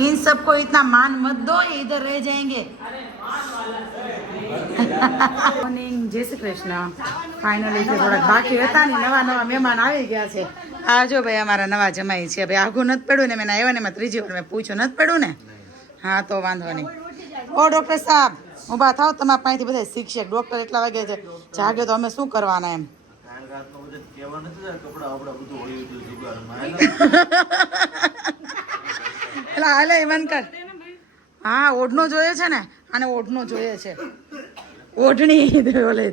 इन सबको इतना मान मत दो, ये इधर रह जाएंगे। મોર્નિંગ, જય શ્રી કૃષ્ણ। ફાઇનલી થોડાક બાકી હતા ને નવા નવા મહેમાન આવી ગયા છે। આ જો ભાઈ અમારા નવા જમાઈ છે ભાઈ। આઘું નથી પડ્યું ને, મેં આવ્યા ને એમાં ત્રીજી વાર મેં પૂછ્યું નથી પડ્યું ને। હા તો વાંધો નહીં। ઓ ડૉક્ટર સાહેબ ઊભા થાવ, તમારા પાસેથી બધા શીખશે। ડૉક્ટર એટલા વાગે છે જાગે તો અમે શું કરવાના એમ। એટલે હાલે મન કર। હા ઓઢનો જોઈએ છે ને, આને ઓઢનો જોઈએ છે, ઓઢણી ઓલે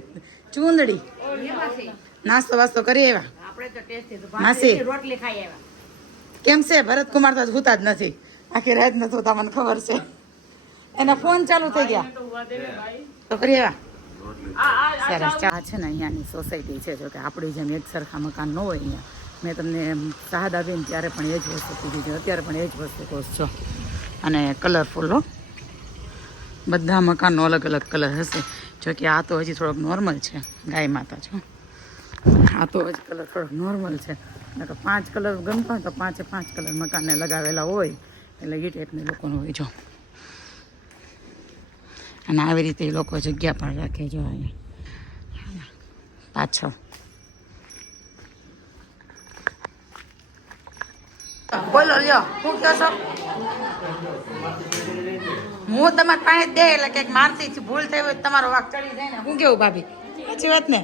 ચૂંદડી। નાસ્તો વાસ્તો કરી આવ્યા માસી? કેમ છે ભરતકુમાર? તો હોતા જ નથી, આખી રાત નથી હોતા, મને ખબર છે। એના ફોન ચાલુ થઈ ગયા તો કરી આવ્યા। સરસ ચા છે ને અહીંયાની સોસાયટી છે, જો કે આપણી જેમ એક સરખા મકાન ન હોય અહીંયા। મેં તમને સાદ આવીને ત્યારે પણ એ જ વસ્તુ કીધી છે, અત્યારે પણ એ જ વસ્તુ કહું છો। અને કલરફુલ હો, બધા મકાનનો અલગ અલગ કલર હશે। જો કે આ તો હજી થોડોક નોર્મલ છે, ગાય માતા છો। આ તો હજી કલર થોડોક નોર્મલ છે, નકર 5 કલર ગમતા હોય તો 5 કલર મકાનને લગાવેલા હોય, એટલે એ ટાઈપની લોકોનું હોય। જો અને આવી રીતે એ લોકો જગ્યા પણ રાખે। જો અહીંયા પાછળ બોલો, લ્યો શું કહો છો? હું તમારી પાસે દે એટલે કંઈક મારથી ભૂલ થઈ હોય તમારો વાક ચડી જાય ને, હું કેવું ભાભી? સાચી વાત ને?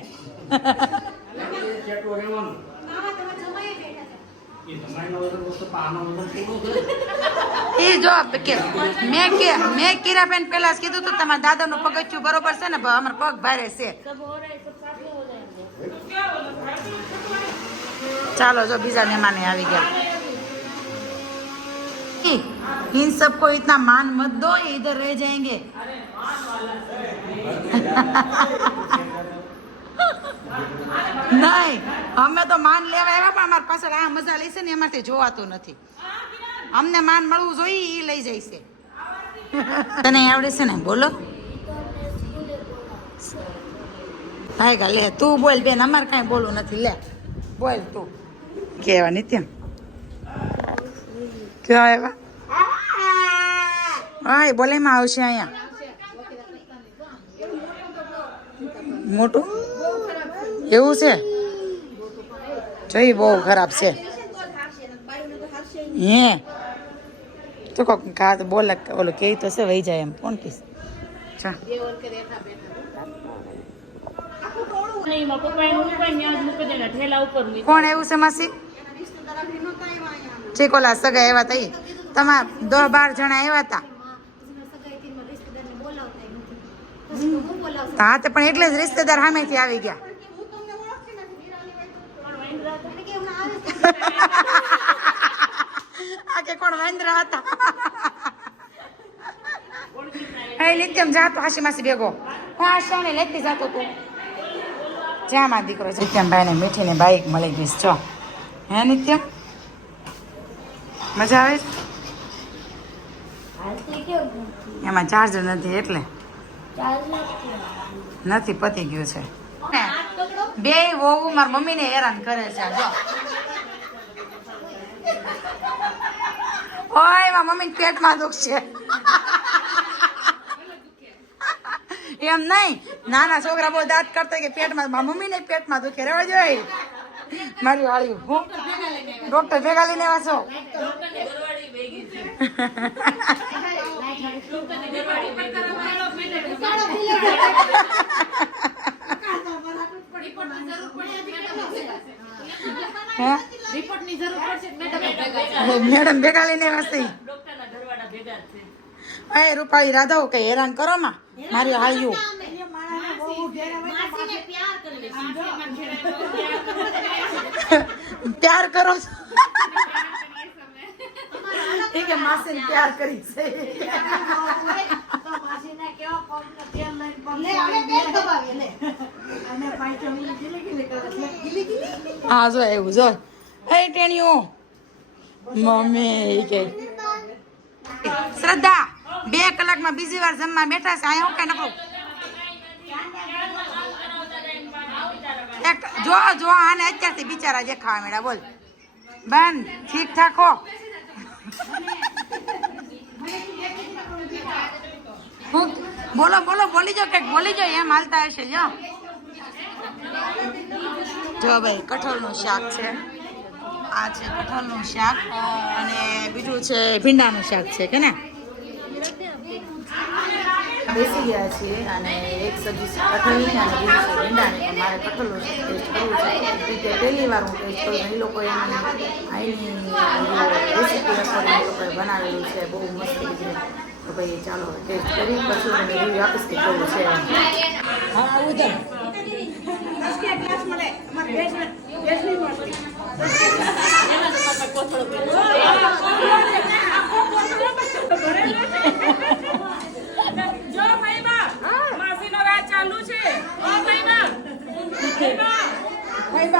એ જો મેં કીરાબેન પેલા કીધું તું તમારા દાદાનું પગથિયું બરોબર છે ને, અમારો પગ ભારે છે। ચાલો જો બીજા મહેમાન આવી ગયા। इन सबको इतना मान मत दो, ये इधर रह जाएंगे। नहीं અમે તો માન લેવા આવ્યા, પણ અમારી પાછળ આ મજા લેશે ને એમાંથી જોવાતું નથી। અમને માન મળવું જોઈએ, એ લઈ જાય છે। તને આવડે છે ને? બોલો ભાઈ ગા લે, તું બોલ બેન, અમારે કાંઈ બોલવું નથી, લે બોલ તું। કેવા નિત્ય કેવા આવ્યા? હા એ બોલે માં આવશે અહીંયા મોટું એવું છે। જોઈ બહુ ખરાબ છે હે તો કોક કા તો બોલ ઓલો કે તો છે વહી જાય એમ કોણ કીસ ચા કોણ એવું છે માસી? ચીકોલા સગા એવા તઈ તમાર 10-12 જણા આવ્યા હતા। હા તે પણ એટલે જ રિશ્તેદાર સામેથી આવી ગયા। આ કે કોણ વાંદરા હતા? હે નિત્યમ જાતો હાશી માસી ભેગો, હું આશાને લેતી જાતો તું જા માં દીકરો। નિત્યમભાઈ ને મીઠીને બાઈક મળી ગઈ છો। હે નિત્યમ મજા આવે? એમાં ચાર્જર નથી એટલે નથી, પતી ગયું છે। બે વહુ મારી મમ્મીને હેરાન કરે છે। જો ઓય મારી મમ્મી પેટમાં દુખ છે એમ નહીં, નાના છોકરા બહુ દાંત કરતા કે પેટમાં, મારી મમ્મીને પેટમાં દુખે, રહેવા જોઈએ મારી વાળી। હું ડોક્ટર ભેગા લઈને આવ્યા છો? મેડમ ભેગા લઈને આવ્યા। રૂપાળી રાધાઓ કઈ હેરાન કરો માં મારી હાલ્યું પ્યાર કરો છો કે માસી પ્યાર કરી છે। હા જો એવું જો હે ટેણીઓ મમ્મી કે શ્રદ્ધા 2 કલાકમાં બીજી વાર જમવા બેઠા છે। અહીંયા હું કઈ નકરું જો જો આને અત્યારથી બિચારા દેખાવા મેળા। બોલ બેન ઠીક ઠાક હો? બોલો બોલો બોલી જાઓ કંઈક બોલી જાઓ એમ હાલતા હશે જો ભાઈ કઠોળનું શાક છે આ છે કઠોળનું શાક અને બીજું છે ભીંડાનું શાક છે કે ને બેસી ગયા છીએ અને એક સબ્જી કઠોળની અને બીજી છે ભીંડાની પણ મારે કઠોળનું ટેસ્ટ કરવું છે રીતે પહેલી વાર હું ટેસ્ટ કરું એ લોકોએ આની રેસીપી અકોર્ડિંગ એ લોકોએ બનાવેલું છે બહુ મસ્ત રીતે તો ભાઈ ચાલો ટેસ્ટ કરી પછી મને રિવ્યુ આપીશ કે કેવું છે હા ઉધર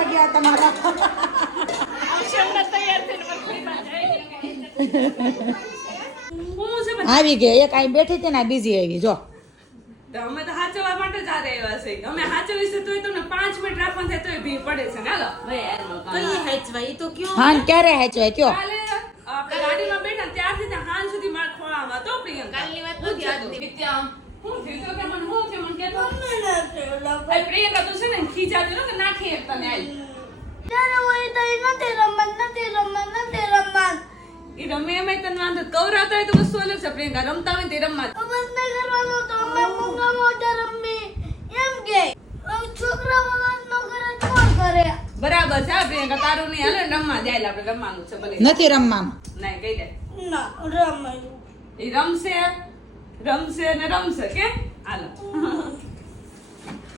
ગયા તમારા આવી ગયા એક અહીં બેઠી હતી ને બીજી આવી જો અમે તો હાચવવા માટે જ આવ્યા છે અમે હાચવીશું તોય તમને 5 મિનિટ રાખવાનું થાય તોય ભી પડે છે ને હાલો કઈ હાચવા ઈ તો કયો હા ક્યારે હેચવાય કયો કાલે આપણે ગાડીમાં બેઠા ત્યારથી તે હાંજ સુધી માર ખોળામાં તો પ્રિયંકા કાલની વાત નથી યાદ નિત્યામ હું જીતો કે મને હું છે મને કેતો એ પ્રિયંકા તો છે ને ખીજાતી ન કે નાખી એક તને આઈ ત્યારે હોય તો નથી રમત ઈ રમે એમ તને વાંધો કવરાતા હોય તો વસ્તુ અલગ છે પ્રિયંકા રમતા હોય તે રમવા બસ નહીં કરવાનો તો અમે મૂંગા મોઢે રમી એમ કે છોકરા વગર નો કરે કોણ કરે બરાબર છે આ પ્રિયંકા તારું નહીં હાલે રમવા જાય આપણે રમવાનું છે ભલે નથી રમવાનું નહીં કહી દે ના રમાયું ઈ રમશે ને રમશે કે હાલો